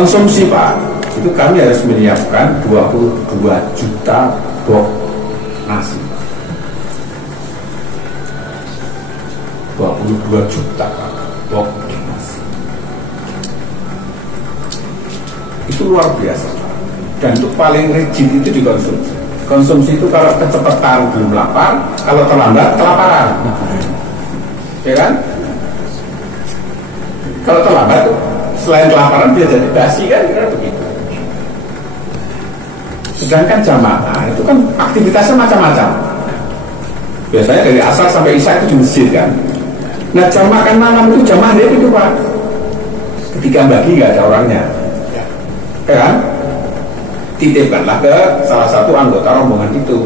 Konsumsi Pak, itu kami harus menyiapkan 22 juta box nasi. 22 juta Pak, box nasi. Itu luar biasa Pak. Dan itu paling rigid itu dikonsumsi. Konsumsi itu kalau kecepatan belum lapar, kalau terlambat kelaparan. Ya kan? Kalau terlambat tuh selain kelaparan dia jadi basi kan, kira begitu. Sedangkan jamaah itu kan aktivitasnya macam-macam. Biasanya dari asar sampai isya itu di masjid kan. Nah jamaah kan malam itu jamaah dia itu Pak. Ketika bagi nggak ada orangnya, ya kan? Titipkanlah ke salah satu anggota rombongan itu.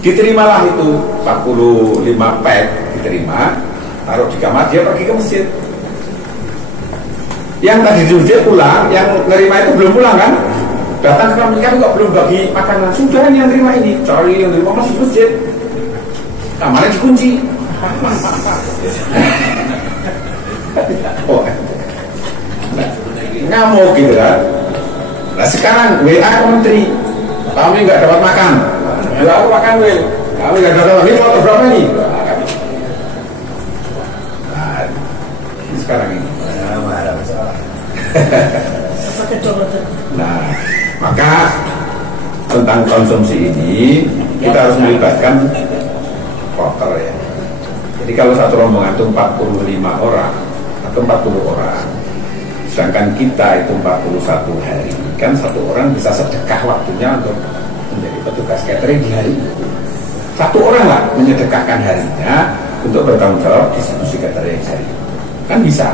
Diterimalah itu 45 pack diterima, taruh di kamar, dia pergi ke masjid. Yang tadi di masjid pulang, yang nerima itu belum pulang kan? Datang ke kamar kok belum bagi makanan. Sudah yang terima ini, cari yang terima masih masjid. Kamarnya dikunci. Oh, ngamuk gitu kan? Nah sekarang WA ke menteri, kami nggak dapat makan. Ya aku makan Wil, kami nggak dapat makan. Ini mau berapa nih? Nah, ini sekarang ini. Nah, maka tentang konsumsi ini kita harus melibatkan kloter ya. Jadi kalau satu rombongan itu 45 orang atau 40 orang, sedangkan kita itu 41 hari, kan satu orang bisa sedekah waktunya untuk menjadi petugas catering di hari itu. Satu orang lah menyedekahkan harinya untuk bertanggung jawab distribusi catering hari itu. Kan bisa.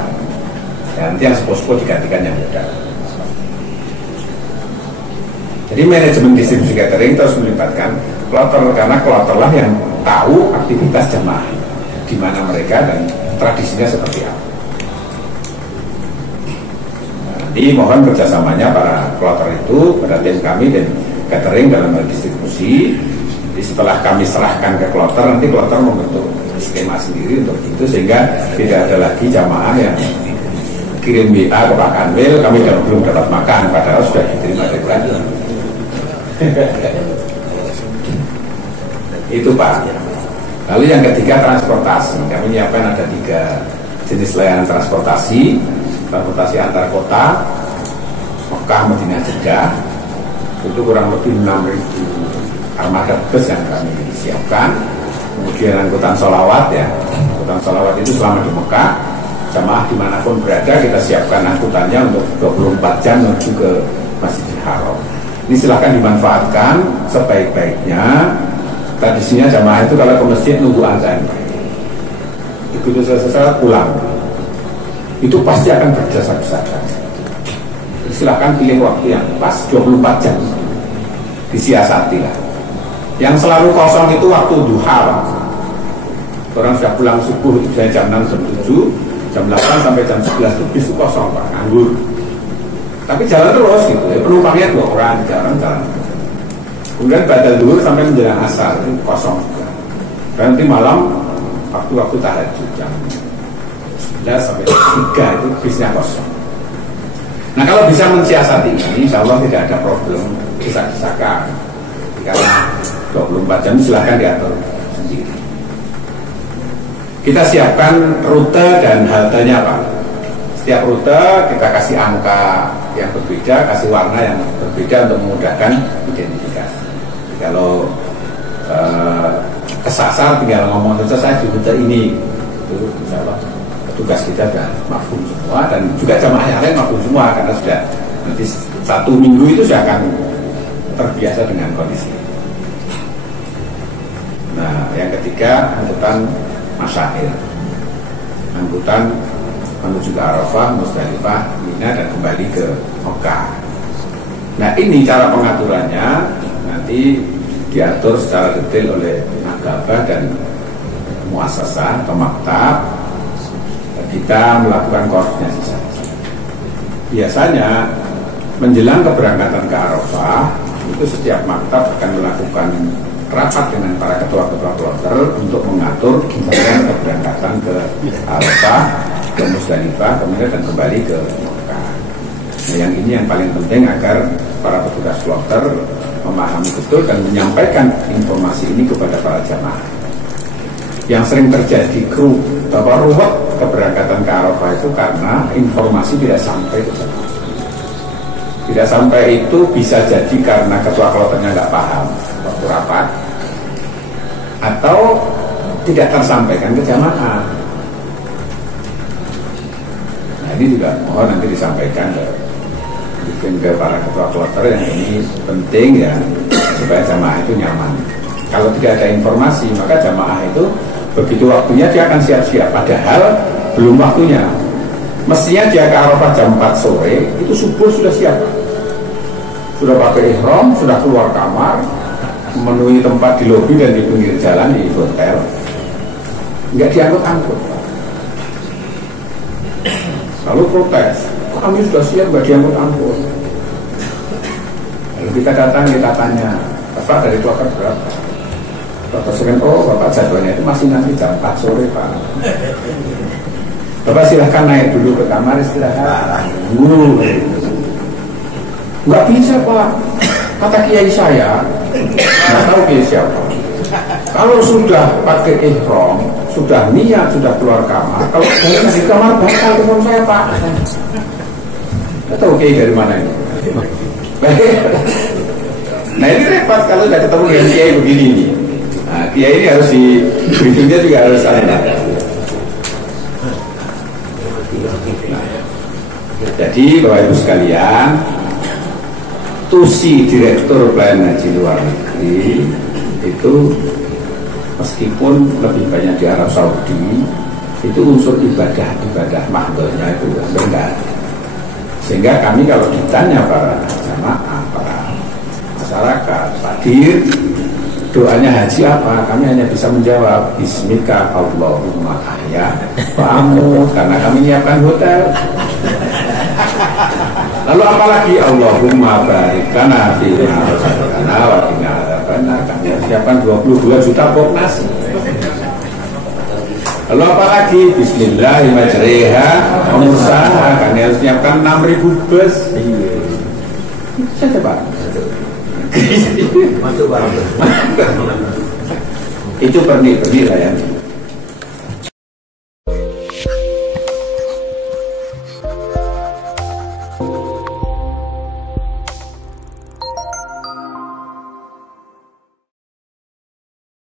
Ya, nanti yang sepo-sepo digantikan yang muda. Jadi manajemen distribusi catering terus melibatkan kloter, karena kloter lah yang tahu aktivitas jemaah, di mana mereka dan tradisinya seperti apa. Jadi mohon kerjasamanya para kloter itu pada tim kami dan catering dalam hal distribusi. Jadi setelah kami serahkan ke kloter, nanti kloter membentuk skema sendiri untuk itu, sehingga tidak ada lagi jamaah yang kirim WA ke Pak Kanwil, kami belum dapat makan, padahal sudah diterima dari tadi. Itu Pak. Lalu yang ketiga transportasi. Kami menyiapkan ada 3 jenis layanan transportasi antar kota, Mekah, Madinah, Jeddah. Itu kurang lebih 6.000 armada bus yang kami siapkan. Kemudian angkutan sholawat ya, angkutan sholawat itu selama di Mekah, jamaah dimanapun berada kita siapkan angkutannya untuk 24 jam menuju ke Masjidil Haram. Ini silahkan dimanfaatkan sebaik-baiknya. Tradisinya jamaah itu kalau ke masjid nunggu azan, begitu selesai pulang, itu pasti akan berjasa-jasa. Silahkan pilih waktu yang pas 24 jam, disiasati lah. Yang selalu kosong itu waktu duha Pak. Orang sudah pulang subuh, misalnya jam 6, jam 7, jam 8 sampai jam 11 itu bis kosong Pak, nganggur. Tapi jalan terus gitu ya, penumpangnya 2 orang, jalan. Kemudian badal dulu sampai menjelang asar itu kosong juga. Dan nanti malam waktu-waktu tahajud jam 11 sampai 3 itu bisnya kosong. Nah kalau bisa mensiasati ini, insya Allah tidak ada problem, bisa-bisakan. Karena 24 jam silahkan diatur sendiri. Kita siapkan rute dan haltenya Pak. Setiap rute kita kasih angka yang berbeda, kasih warna yang berbeda untuk memudahkan identifikasi. Kalau kesasar tinggal ngomong saja saya di rute ini, itu insya Allah tugas kita sudah mafhum semua, dan juga jamaah yang lain mafhum semua, karena sudah nanti 1 minggu itu sudah akan terbiasa dengan kondisi. Nah, yang ketiga angkutan masyair, angkutan menuju ke Arafah, Musdalifah, Mina, dan kembali ke Mekah. Nah ini cara pengaturannya nanti diatur secara detail oleh Nagabah dan muasasah atau maktab. Kita melakukan koordinasi saja. Biasanya menjelang keberangkatan ke Arafah itu setiap maktab akan melakukan rapat dengan para ketua-ketua kloter untuk mengatur gimana keberangkatan ke Arafah, ke Musdalifah, kemudian dan kembali ke Mekah. Nah, yang ini yang paling penting agar para petugas kloter memahami betul dan menyampaikan informasi ini kepada para jamaah. Yang sering terjadi kru bahwa ruwet keberangkatan ke Arafah itu karena informasi tidak sampai ke jamaah. Tidak sampai itu bisa jadi karena ketua kloternya nggak paham waktu rapat, atau tidak tersampaikan ke jamaah. Nah, ini juga mohon nanti disampaikan ke para ketua kloter yang ini penting ya, supaya jamaah itu nyaman. Kalau tidak ada informasi, maka jamaah itu begitu waktunya dia akan siap-siap, padahal belum waktunya. Mestinya dia ke Arafah jam 4 sore, itu subuh sudah siap, sudah pakai ihram, sudah keluar kamar, memenuhi tempat di lobi dan di pinggir jalan di hotel, nggak diangkut-angkut. Lalu protes, kami sudah siap nggak diangkut-angkut. Lalu kita datang, kita tanya, Bapak dari kloter berapa? Bapak sekian, oh Bapak jadwalnya itu masih nanti jam 4 sore Pak. Bapak silahkan naik dulu ke kamar istirahat. Nggak bisa Pak, kata kiai saya, nggak tahu kiai siapa. Kalau sudah pakai ihram, sudah niat, sudah keluar kamar, kalau saya di kamar batal telepon saya Pak. Nggak tahu kiai dari mana ini. Nah ini repot kalau sudah ketemu dengan kiai begini nih. Nah, kiai ini harus di briefingnya juga harus ada. Nah, jadi Bapak Ibu sekalian, tusi Direktur Pelayanan Haji Luar Negeri itu meskipun lebih banyak di Arab Saudi, itu unsur ibadah mahdohnya itu enggak. Sehingga kami kalau ditanya para jamaah, para masyarakat, hadir, doanya haji apa? Kami hanya bisa menjawab Bismika Allahumma ahya wa amut, karena kami menyiapkan hotel. Lalu apalagi Allahumma barik lana fima razaqtana wa qina adzabannar, kami siapkan 22 juta pok nasi. Lalu apalagi Bismillahirrahmanirrahim wa mursaha, kami harus siapkan 6.000 bus. Saja Pak. Itu pernik-pernik lah ya.